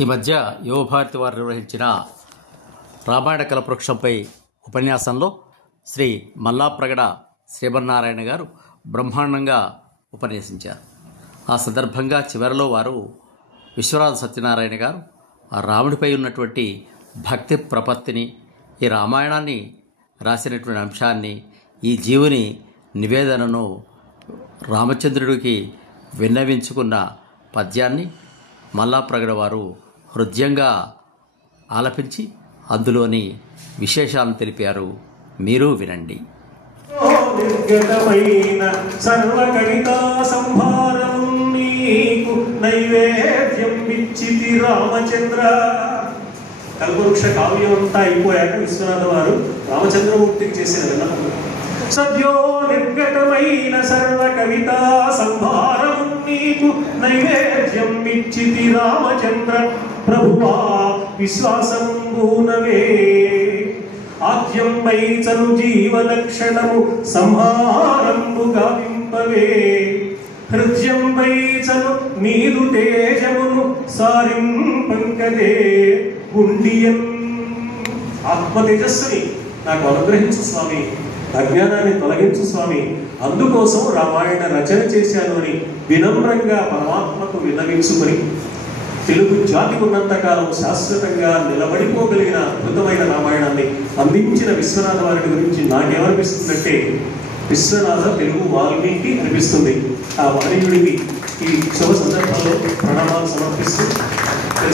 ఈ మధ్య యువభారతి వారు నిర్వహించిన రామాయణ కల్పవృక్షంపై ఉపన్యాసంలో శ్రీ మల్లాప్రగడ శ్రీమన్నారాయణ గారు బ్రహ్మాండంగా ఉపన్యసించారు. ఆ సందర్భంగా చివరిలో వారు విశ్వనాథ సత్యనారాయణ గారు ఆ రాముడిపై ఉన్నటువంటి భక్తి ప్రపత్తిని, ఈ రామాయణాన్ని రాసినటువంటి అంశాన్ని, ఈ జీవుని నివేదనను రామచంద్రుడికి విన్నవించుకున్న పద్యాన్ని మల్లాప్రగడ వారు హృదయంగా ఆలపించి అందులోని విశేషాలను తెలిపారు. మీరు వినండి. నిర్గతమైన సర్వ కవితా సంభారం నీకు నైవేద్యం ఇచ్చితి రామచంద్ర. కల్పవృక్ష కావ్యం అంతా అయిపోయాక విశ్వనాథ వారు రామచంద్రమూర్తికి చేసిన విన్నపం, సద్యో నిర్గతమైన సర్వ కవితా సంభారం నీకు నైవేద్యం ఇచ్చితి రామచంద్ర. ప్రభువా విశ్వాసంబూనవే ఆద్యంపై చను జీవలక్షణము సంహారంబు గావింపవే. హృదయంపై చను నీరు తేజమును సారింపంకదే గుండియం. ఆత్మ తేజస్సుని నాకు అనుగ్రహించు స్వామి, అజ్ఞానాన్ని తొలగించు స్వామి, అందుకోసం రామాయణ రచన చేశాను అని వినమ్రంగా పరమాత్మకు విన్నవించుకొని తెలుగు జాతికి ఉన్నంతకాలం శాశ్వతంగా నిలబడిపోగలిగిన అద్భుతమైన రామాయణాన్ని అందించిన విశ్వనాథ వారి గురించి నాకేమనిపిస్తుందంటే, విశ్వనాథ తెలుగు వాల్మీకి అనిపిస్తుంది. ఆ వాల్మీకుడికి ఈ శుభ సందర్భంలో ప్రణామాలు సమర్పిస్తూ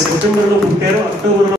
సెప్టెంబర్లో పుట్టారు, అక్టోబర్లో